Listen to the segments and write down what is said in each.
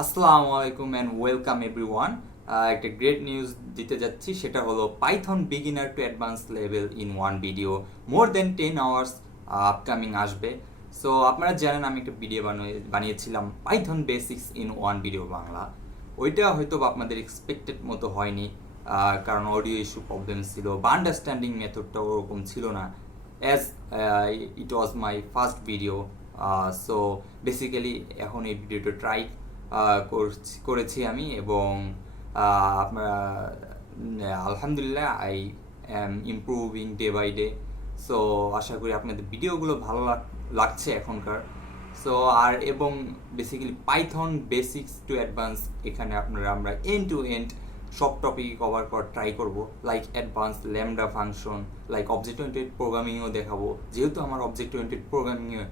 আসসালামু আলাইকুম and welcome everyone. একটা গ্রেট নিউজ দিতে যাচ্ছি, সেটা হলো Python beginner to advance level in one video more than 10 hours upcoming আসবে। সো আপনারা জানেন আমি একটা ভিডিও বানিয়েছিলাম Python basics in one video Bangla. ওইটা হয়তো আপনাদের এক্সপেক্টেড মতো হয়নি, কারণ অডিও ইস্যু প্রবলেম ছিল বা আন্ডারস্ট্যান্ডিং মেথডটা ওরকম ছিল না, as it was my first video. So basically এখন এই ভিডিওটা ট্রাই করেছি আমি, এবং আপনারা আলহামদুলিল্লাহ I am improving day by day. So আশা করি আপনাদের ভিডিওগুলো ভালো লাগছে এখনকার। সো আর এবং basically Python basics to advance, এখানে আমরা এন্ড টু এন্ড সব টপিক কভার করার ট্রাই করব, like advance lambda function, like object oriented প্রোগ্রামিংও দেখাবো, যেহেতু আমার অবজেক্ট ওরিয়েন্টেড প্রোগ্রামিংয়ে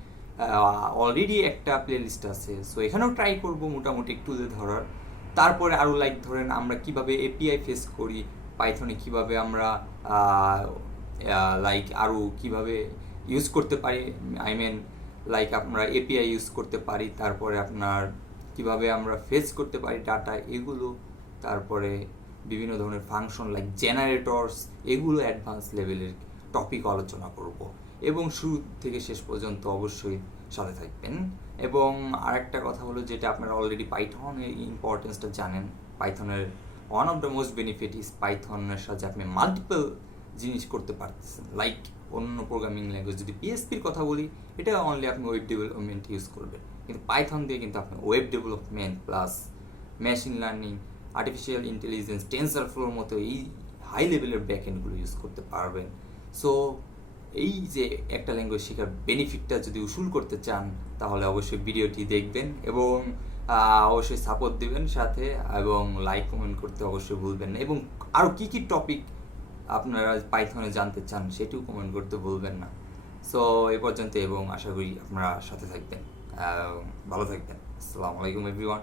অলরেডি একটা প্লে লিস্ট আছে। সো এখানেও ট্রাই করব মোটামুটি তুলে ধরার। তারপরে আরও লাইক ধরেন আমরা কিভাবে এপিআই ফেস করি পাইথনে, কিভাবে আমরা লাইক আরও কিভাবে ইউজ করতে পারি, আই মিন লাইক আমরা এপিআই ইউজ করতে পারি, তারপরে আপনার কিভাবে আমরা ফেস করতে পারি ডাটা, এগুলো, তারপরে বিভিন্ন ধরনের ফাংশন লাইক জেনারেটরস, এগুলো অ্যাডভান্স লেভেলের টপিক আলোচনা করব। এবং শুরু থেকে শেষ পর্যন্ত অবশ্যই সাথে থাকবেন। এবং আরেকটা কথা হলো, যেটা আপনারা অলরেডি পাইথনের ইম্পর্টেন্সটা জানেন, পাইথনের one of the most benefit is পাইথনের সাথে আপনি মাল্টিপল জিনিস করতে পারতেছেন। লাইক অন্য প্রোগ্রামিং ল্যাঙ্গুয়েজ যদি পিএসপির কথা বলি, এটা অনলি আপনি ওয়েব ডেভেলপমেন্ট ইউজ করবেন, কিন্তু পাইথন দিয়ে কিন্তু আপনি web development plus machine learning, artificial intelligence, টেন্সরফ্লোর মতো এই হাই লেভেলের ব্যাকএন্ডগুলো ইউজ করতে পারবেন। সো এই যে একটা ল্যাঙ্গুয়েজ শেখার বেনিফিটটা যদি উসুল করতে চান, তাহলে অবশ্যই ভিডিওটি দেখবেন এবং অবশ্যই সাপোর্ট দিবেন সাথে, এবং লাইক কমেন্ট করতে অবশ্যই ভুলবেন না। এবং আরও কী কী টপিক আপনারা পাইথনে জানতে চান সেটিও কমেন্ট করতে ভুলবেন না। সো এ পর্যন্ত, এবং আশা করি আপনারা সাথে থাকবেন, ভালো থাকবেন। আসসালামু আলাইকুম এভরিওয়ান।